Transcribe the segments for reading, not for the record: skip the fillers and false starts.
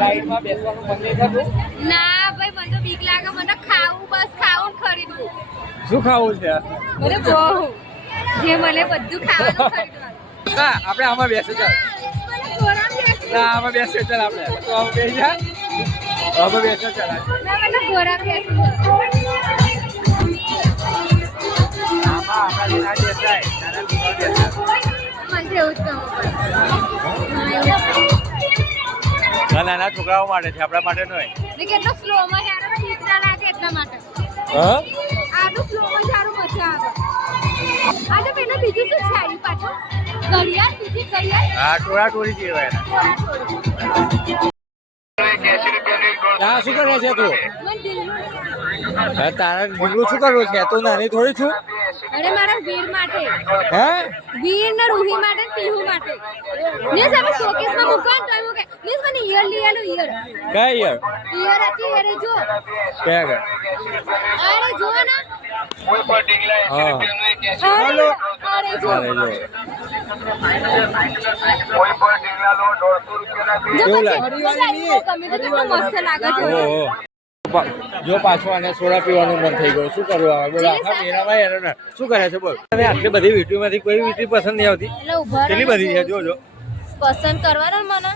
લાઈટમાં બેસવાનું મન નહીં થતું? ના ભાઈ મને તો બીક લાગે મને ખાવું બસ ખાવું ખરીદવું શું ખાવું છે? મને બહુ જે મને બધું ખાવાનું ખરીદવાનું હા આપણે આમાં બેસે ચાલ. મને ગોરામ બેસવું ના આમાં બેસે ચાલ આપણે. તો આમાં બેસી જા. આમાં બેસે ચાલ. ના મને ગોરામ બેસવું આમાં આપણા ના બેસાય. નાના છોકરાઓ બેસાય. મને એવું જ કરવું પડે નાના છોકરાઓ માટે છે, આપણા માટે નહીં. ને કેટલો સ્લો માં યાર બીક ના લાગે એટલા માટે હા આ તો સ્લો માં સારું મજા આવે આ તો પેલો બીજું શું છે આની પાછળ ઘડિયાળ બીજી ઘડિયાળ હા ટોળા ટોળી કહેવાય. હા શું કરે છે તું? મને દિલનું હા તારા ઢીંગલું શું કરવું છે? તું નાની થોડી છું. અરે મારા વીર માટે હે વીર ને રૂહી માટે પીહુ માટે ન્યૂઝ આપણે શોકેસ માં મૂકવાનું તો મૂકે ન્યૂઝ મને ઈયર લીયાનું ઈયર કઈ યાર ઈયર હતી અરે જો ક્યાં ગયો? અરે જો ને હા અરે અરે જો અરે જો જો કેવું પછી લાગે? મજા આવી ગમી તો કેટલું મસ્ત લાગે છે ઓહો. જો પાછું આને સોડા પીવાનું મન થઈ ગયું. શું કરવું આવે? બોલ આખા મેરામાં હેરાન. શું કરે છે બોલ? અને આટલી બધી વીટીઓમાંથી કોઈ વીટી પસંદ નહીં આવતી? એટલે ઉભા કેટલી બધી છે જો જો. પસંદ કરવાનો ને મને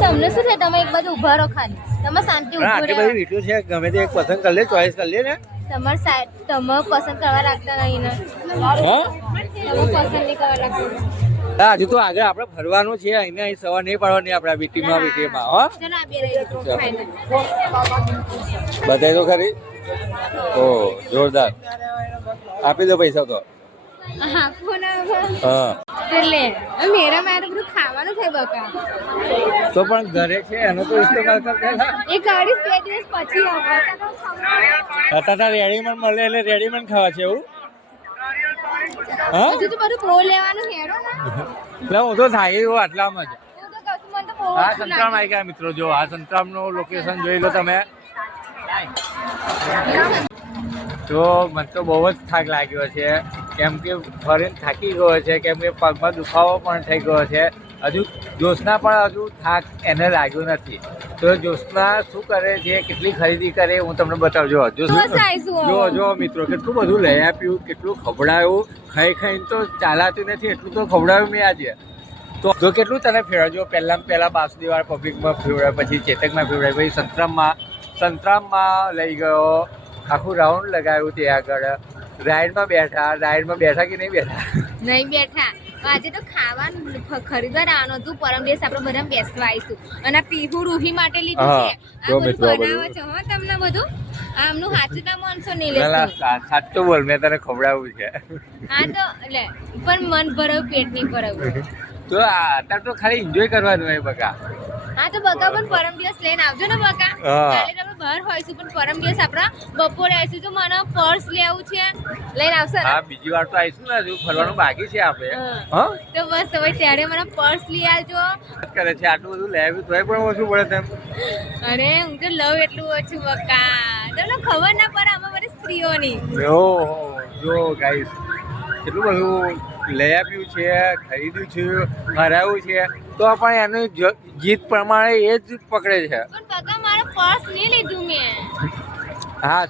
તમને શું છે તમે એક બાજુ ઉભા રહો ખાલી તમે શાંતિ પણ ઉભો આટલી રહો બધી વીટીઓ છે, ગમે તે એક પસંદ કરી લે, ચોઈસ કરી લે ને. તમાર સાઈડ તમે પસંદ કરવા લાગતા નહીં ને હા તમે પસંદ નહીં કરવા લાગતા હા, હજુ તો આગળ આપણે ફરવાનું છે. અહીંયા અહીં સવાર નહીં પાડવાની આપણે વીટીમાં વીટીમાં. હા ચલો આ બે રહી ગયો ફાઇનલ બતાવી દો ખરી. ઓ જોરદાર. આપી દો પૈસા તો. હા ફોન હા એટલે મેરા મારે બધું ખાવાનું છે બકા તો પણ ઘરે છે એનો તો ઇસ્તેમાલ કરતા ને. એ ગાડી 2 દિવસ પછી આવે અત્યારે રેડીમેડ મળે એટલે રેડીમેડ ખાવા છે એવું? હા હજુ તો બધું બહુ લેવાનું હેરો ને એટલે હું તો થાય એવું આટલામાં જ. હું તો કશું મને તો બહુ આ ઓછું સંતરામ આવી ગયા મિત્રો. જો આ સંતરામનું લોકેશન જોઈ લો તમે. તો મને તો બહુ જ થાક લાગ્યો છે, કેમ કે ફરીને થાકી ગયો છે, કેમ કે પગમાં દુખાવો પણ થઈ ગયો છે. હજુ જ્યોત્સના પણ હજુ થાક એને લાગ્યો નથી. તો જ્યોત્સના શું કરે છે, કેટલી ખરીદી કરે હું તમને બતાવજો. તો સાઈઝ જો જો મિત્રો કેટલું બધું લઈ આપ્યું, કેટલું ખવડાવ્યું. ખાઈ ખાઈને તો ચાલાતું નથી એટલું તો ખવડાવ્યું મેં આજે. તો જો કેટલું તને ફેરવજો. પહેલાં બાસુદીવાળા પબ્લિકમાં ફેરવાય, પછી ચેતકમાં ફેરવાય, પછી સંતરામમાં લઈ ગયો. આખું રાઉન્ડ લગાવ્યું ત્યાં આગળ. રાઈડમાં બેઠા કે નહીં બેઠા? નહીં બેઠા આજે તો ખાવાનું ખરીદવા આવવાનું હતું. પરમ દિવસ આપણે બધા બેસવા આવીશું અને આ પીહુ રૂહી માટે લીધું હા, છે. જો આ બધું મિત્રો, આ બનાવો બધું. છો હા તમને બધું આમનું સાચું ના માનશો નહીં ના, લેશું સાચું બોલ, મેં તને ખવડાવ્યું છે. હા તો એટલે પણ મન ભરાયું પેટ નહીં ભરાયું તો અત્યારે તો ખાલી એન્જોય કરવાનું હોય બકા. હા તો બકા પણ પરમ દિવસ લઈને આવજો ને બકા. હા. કાલે તમે બહાર હોઈશું પણ પરમ દિવસ આપણા બપોરે આવીશું તો મને પર્સ લેવું છે લઈને આવશો ને હા બીજી વાર તો આવીશું ને, હજુ ફરવાનું બાકી છે આપણે. હા. હા તો બસ હવે ત્યારે મને પર્સ લઈ આવજો. વાત કરે છે આટલું બધું લઈ આવ્યું તોય પણ ઓછું પડે તેમ. અરે હું તો લવ એટલું ઓછું બકા તમને ખબર ના પડે આમાં બધી સ્ત્રીઓની ઓહો જો ગાઈસ કેટલું બધું લઈ આપ્યું છે, ખરીદ્યું છે, હરાવ્યું છે, તો પણ એનું જીત પ્રમાણે એ જ પકડે છે. પણ બકા મારો પર્સ નહીં લીધું મેં હા